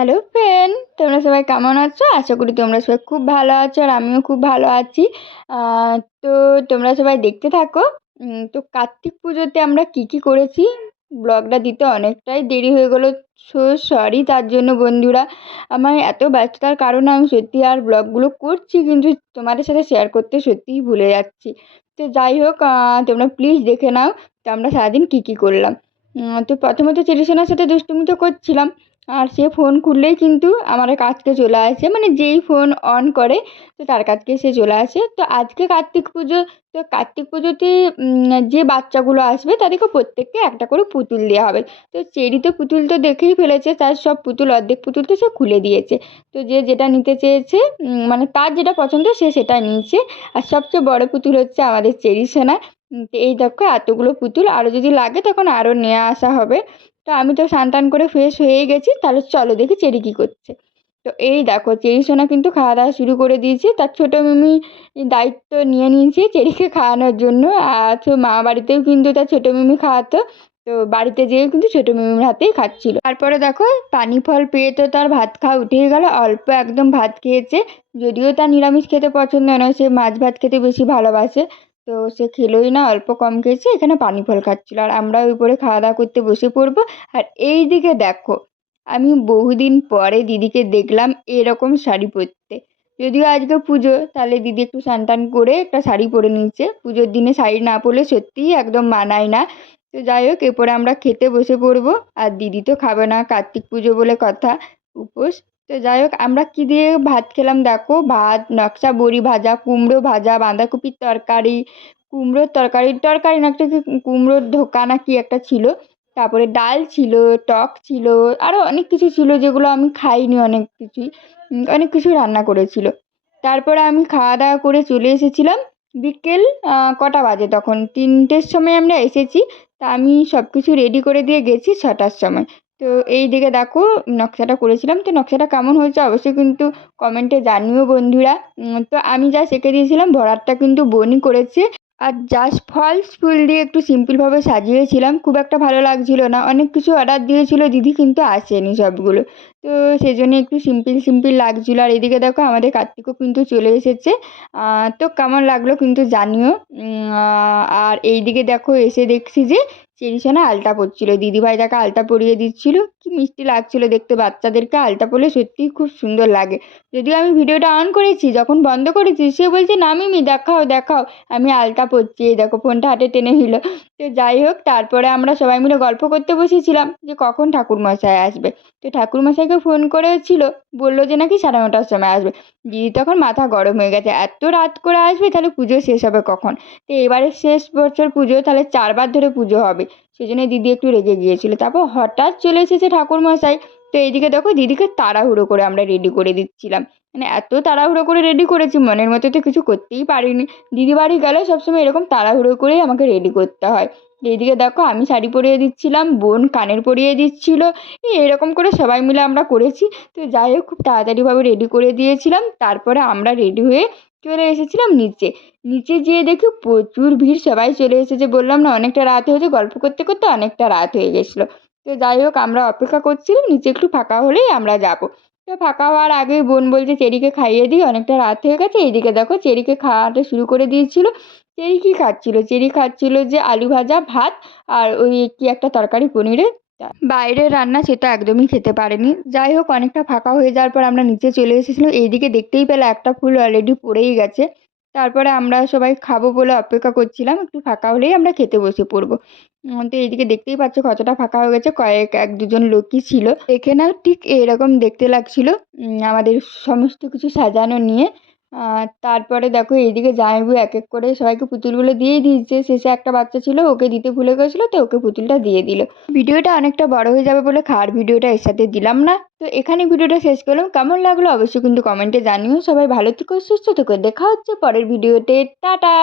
Hello friend, তোমরা সবাই কেমন আছো? আশা করি তোমরা সবাই খুব ভালো আছো আর আমিও খুব ভালো আছি। তো তোমরা সবাই দেখতে থাকো। তো কার্তিক পুজোতে আমরা কি কি করেছি, ব্লগটা দিতে অনেকটাই দেরি হয়ে গেলো। সো সরি তার জন্য বন্ধুরা। আমার এত ব্যস্ততার কারণে আমি সত্যি আর ব্লগগুলো করছি, কিন্তু তোমাদের সাথে শেয়ার করতে সত্যিই ভুলে যাচ্ছি। তো যাই হোক, তোমরা প্লিজ দেখে নাও তো আমরা সারাদিন কী কী করলাম। তো প্রথমে তো চেরিসোনার সাথে দুষ্টুমি তো করছিলাম, আর সে ফোন খুললেই কিন্তু আমার কাছকে চলে আসে, মানে যেই ফোন অন করে তো তার কাছকে সে চলে আসে। তো আজকে কার্তিক পুজো, তো কার্তিক পুজোতে যে বাচ্চাগুলো আসবে তাদেরকে প্রত্যেককে একটা করে পুতুল দেওয়া হবে। তো চেরি তো পুতুল তো দেখেই ফেলেছে, তার সব পুতুল অর্ধেক পুতুল তো সে খুলে দিয়েছে। তো যে যেটা নিতে চেয়েছে, মানে তার যেটা পছন্দ সে সেটা নিয়েছে। আর সবচেয়ে বড় পুতুল হচ্ছে আমাদের চেরি সোনা। তো এই দেখো এতগুলো পুতুল, আরও যদি লাগে তখন আরও নিয়ে আসা হবে। তো আমি তো স্নান টান করে ফ্রেশ হয়ে গেছি, তাহলে চলো দেখি চেরি কী করছে। তো এই দেখো চেরি সোনা কিন্তু খাওয়া দাওয়া শুরু করে দিয়েছে, তার ছোটো মিমি দায়িত্ব নিয়ে নিয়েছে চেরিকে খাওয়ানোর জন্য। আর তো মা বাড়িতেও কিন্তু তার ছোটো মিমি খাওয়াতো, তো বাড়িতে যেয়েও কিন্তু ছোটো মিমির হাতেই খাচ্ছিল। তারপরে দেখো পানি ফল পেয়ে তো তার ভাত খাওয়া উঠেই গেল, অল্প একদম ভাত খেয়েছে। যদিও তার নিরামিষ খেতে পছন্দ নয়, সে মাছ ভাত খেতে বেশি ভালোবাসে। তো সে খেলোই না, অল্প কম খেয়েছে, এখানে পানি ফল খাচ্ছিল। আর আমরা উপরে খাওয়া দাওয়া করতে বসে পড়বো। আর এই দিকে দেখো, আমি বহুদিন পরে দিদিকে দেখলাম এরকম শাড়ি পরতে। যদিও আজকে পুজো, তাহলে দিদি একটু স্নান টান করে একটা শাড়ি পরে নিয়েছে। পুজোর দিনে শাড়ি না পরলে সত্যিই একদম মানায় না। তো যাই হোক, এরপরে আমরা খেতে বসে পড়বো। আর দিদি তো খাবে না, কার্তিক পুজো বলে কথা, উপোস। তো যাই হোক, আমরা কি দিয়ে ভাত খেলাম দেখো, ভাত, নকশা বড়ি ভাজা, কুমড়ো ভাজা, বাঁধাকপির তরকারি, কুমড়োর তরকারি তরকারি না, একটা কি কুমড়োর ধোকা না কি একটা ছিল, তারপরে ডাল ছিল, টক ছিল, আরও অনেক কিছু ছিল যেগুলো আমি খাইনি, অনেক কিছুই, অনেক কিছু রান্না করেছিল। তারপরে আমি খাওয়া দাওয়া করে চলে এসেছিলাম। বিকেল কটা বাজে, তখন 3টের সময় আমরা এসেছি। তা আমি সব কিছু রেডি করে দিয়ে গেছি 6টার সময়। তো এই দিকে দেখো নকশাটা করেছিলাম, তো নকশাটা কেমন হয়েছে অবশ্যই কিন্তু কমেন্টে জানিও বন্ধুরা। তো আমি যা এঁকে দিয়েছিলাম, ভরাটটা কিন্তু বোনই করেছে। আর জাস্ট ফলস ফুল দিয়ে একটু সিম্পলভাবে সাজিয়েছিলাম, খুব একটা ভালো লাগছিল না। অনেক কিছু অর্ডার দিয়েছিল দিদি, কিন্তু আসেনি সবগুলো। তো সেই জন্য একটু সিম্পল সিম্পল লাগছিল। আর এদিকে দেখো আমাদের কার্তিকও কিন্তু চলে এসেছে। তো কেমন লাগলো কিন্তু জানিও। আর এই দিকে দেখো এসে দেখছি যে চেরিসোনা আলতা পরছিল, দিদিভাই তাকে আলতা পরিয়ে দিচ্ছিল। কি মিষ্টি লাগছিল দেখতে, বাচ্চাদেরকে আলতা পরলে সত্যিই খুব সুন্দর লাগে। যদিও আমি ভিডিওটা অন করেছি, যখন বন্ধ করেছি সে বলছে না মিমি দেখাও দেখাও, আমি আলতা পরছি, এই দেখো ফোনটা হাতে টেনে নিল। তো যাই হোক, তারপরে আমরা সবাই মিলে গল্প করতে বসেছিলাম যে কখন ঠাকুরমশাই আসবে। তো ঠাকুরমশাইকে ফোন করেছিল, বললো যে নাকি 9:30টার সময় আসবে। দিদি তখন মাথা গরম হয়ে গেছে, এত রাত করে আসবে, তাহলে পুজো শেষ হবে কখন? তো এবারে শেষ বছর পুজো, তাহলে 4বার ধরে পুজো হবে, সেই জন্য দিদি একটু রেগে গিয়েছিল। তারপর হঠাৎ চলে এসেছে ঠাকুরমশাই। তো এইদিকে দেখো দিদিকে তাড়াহুড়ো করে আমরা রেডি করে দিচ্ছিলাম, মানে এত তাড়াহুড়ো করে রেডি করেছি, মনের মতো তো কিছু করতেই পারিনি। দিদি বাড়ি গেলে সবসময় এরকম তাড়াহুড়ো করেই আমাকে রেডি করতে হয়। এইদিকে দেখো আমি শাড়ি পরিয়ে দিচ্ছিলাম, বোন কানের পরিয়ে দিচ্ছিল, এরকম করে সবাই মিলে আমরা করেছি। তো যাই হোক, খুব তাড়াতাড়িভাবে রেডি করে দিয়েছিলাম। তারপরে আমরা রেডি হয়ে চলে এসেছিলাম নিচে। নিচে যেয়ে দেখি প্রচুর ভিড়, সবাই চলে এসেছে, বললাম না অনেকটা রাত হয়েছে, গল্প করতে করতে অনেকটা রাত হয়ে গেছিলো। তো যাই হোক, আমরা অপেক্ষা করছিলাম নিচে একটু ফাঁকা হলেই আমরা যাব। তো ফাঁকা হওয়ার আগেই বোন বলছে চেরিকে খাইয়ে দিই, অনেকটা রাত হয়ে গেছে। এইদিকে দেখো চেরিকে খাওয়াতে শুরু করে দিয়েছিল। চেরি কী খাচ্ছিল? চেরি খাচ্ছিল যে আলু ভাজা, ভাত, আর ওই কি একটা তরকারি পনিরের। বাইরের রান্না সেটা একদমই খেতে পারেনি। যাই হোক, অনেকটা ফাঁকা হয়ে যাওয়ার পর আমরা নিচে চলে এসেছিলাম। এইদিকে দেখতেই পেলে একটা ফুল অলরেডি পড়েই গেছে। তারপরে আমরা সবাই খাবো বলে অপেক্ষা করছিলাম, একটু ফাঁকা হলেই আমরা খেতে বসে পড়বো। তো এইদিকে দেখতেই পাচ্ছ কতটা ফাঁকা হয়ে গেছে, এক দুজন লোকই ছিল। দেখে নাও, ঠিক এরকম দেখতে লাগছিল আমাদের সমস্ত কিছু সাজানো নিয়ে। তারপরে দেখো এইদিকে জামাইবাবু এক এক করে সবাইকে পুতুলগুলো দিয়েই দিয়েছে। শেষে একটা বাচ্চা ছিল, ওকে দিতে ভুলে গেছিলো, তো ওকে পুতুলটা দিয়ে দিল। ভিডিওটা অনেকটা বড় হয়ে যাবে বলে খাওয়ার ভিডিওটা এর সাথে দিলাম না। তো এখানে ভিডিওটা শেষ করলাম, কেমন লাগলো অবশ্যই কিন্তু কমেন্টে জানিও। সবাই ভালো থেকো, সুস্থ থেকো, দেখা হচ্ছে পরের ভিডিওতে, টাটা।